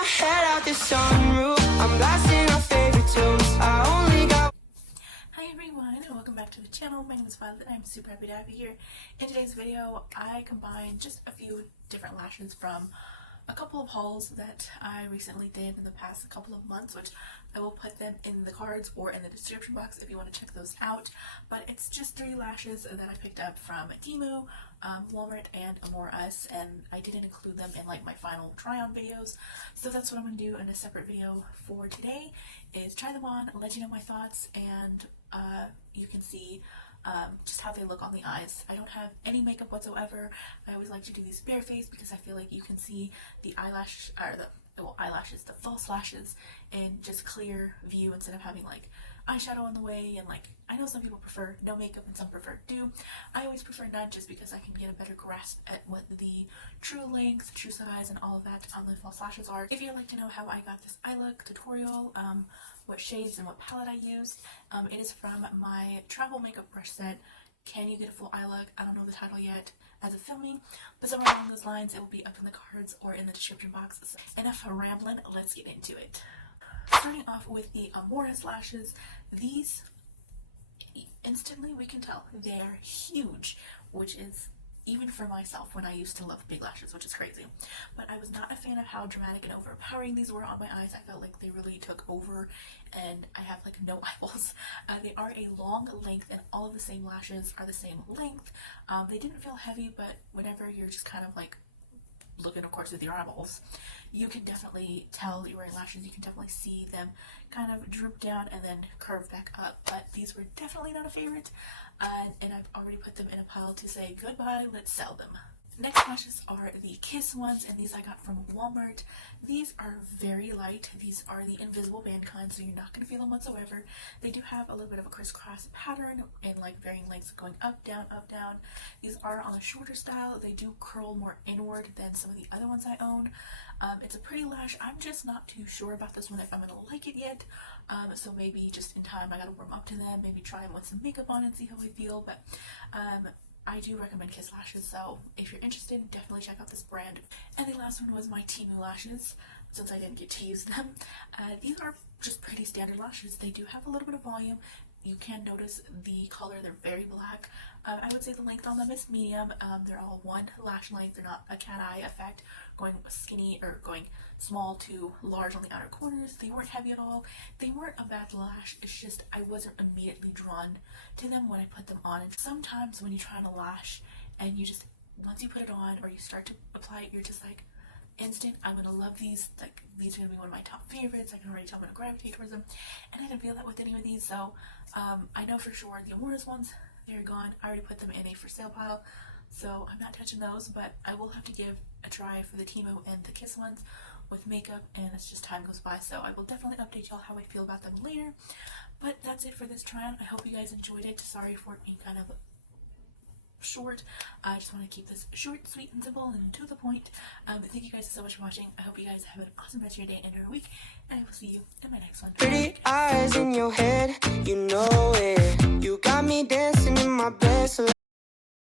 my head out the sunroof. I'm blasting our favorite tunes. I only got. Hi everyone, and welcome back to the channel. My name is Violet and I'm super happy to have you here. In today's video, I combined just a few different lashes from a couple of hauls that I recently did in the past couple of months, which I will put them in the cards or in the description box if you want to check those out. But it's just 3 lashes that I picked up from Temu, Walmart, and AmorUs, and I didn't include them in like my final try-on videos. So that's what I'm going to do in a separate video for today, is try them on, let you know my thoughts, and you can see just how they look on the eyes. I don't have any makeup whatsoever. I always like to do these barefaced because I feel like you can see the eyelash, or the false lashes in just clear view instead of having like eyeshadow in the way. And like, I know some people prefer no makeup and some prefer do. I always prefer none just because I can get a better grasp at what the true length, true size, and all of that on the false lashes are. If you'd like to know how I got this eye look tutorial, what shades and what palette I used, it is from my travel makeup brush set, Can You Get a Full Eye Look? I don't know the title yet as of filming, but somewhere along those lines it will be up in the cards or in the description box. So enough rambling, let's get into it. Starting off with the AmorUs lashes, these instantly we can tell they are huge, which is even for myself when I used to love big lashes, which is crazy. But I was not a fan of how dramatic and overpowering these were on my eyes. I felt like they really took over and I have like no eyeballs. They are a long length and all of the same lashes are the same length. They didn't feel heavy, but whenever you're just kind of like looking, of course, with your eyeballs, you can definitely tell you're wearing lashes. You can definitely see them kind of droop down and then curve back up, but these were definitely not a favorite, and I've already put them in a pile to say goodbye, let's sell them. Next lashes are the Kiss ones, and these I got from Walmart. These are very light. These are the invisible band kind, so you're not going to feel them whatsoever. They do have a little bit of a crisscross pattern and like varying lengths going up, down, up, down. These are on a shorter style. They do curl more inward than some of the other ones I own. It's a pretty lash. I'm just not too sure about this one if I'm going to like it yet. So maybe just in time I got to warm up to them, maybe try them with some makeup on and see how I feel. But I do recommend Kiss lashes, so if you're interested, definitely check out this brand. And the last one was my Temu lashes, since I didn't get to use them. These are just pretty standard lashes. They do have a little bit of volume. You can notice the color, they're very black. I would say the length on them is medium. They're all one lash length. They're not a cat eye effect, going skinny or going small to large on the outer corners. They weren't heavy at all. They weren't a bad lash. It's just I wasn't immediately drawn to them when I put them on. And sometimes when you try on a lash and you just, once you put it on or you start to apply it, you're just like, instant, I'm gonna love these. Like, these are gonna be one of my top favorites. I can already tell I'm gonna gravitate towards them, and I didn't feel that with any of these. So I know for sure the AmorUs ones, they're gone. I already put them in a for sale pile, so I'm not touching those. But I will have to give a try for the Temu and the Kiss ones with makeup, and it's just time goes by. So I will definitely update y'all how I feel about them later. But that's it for this try on. I hope you guys enjoyed it. Sorry for it being kind of short. I just want to keep this short, sweet, and simple, and to the point. Thank you guys so much for watching. I hope you guys have an awesome rest of your day and your week, and I will see you in my next one. Pretty eyes in your head, you know it. You got me dancing in my bed. So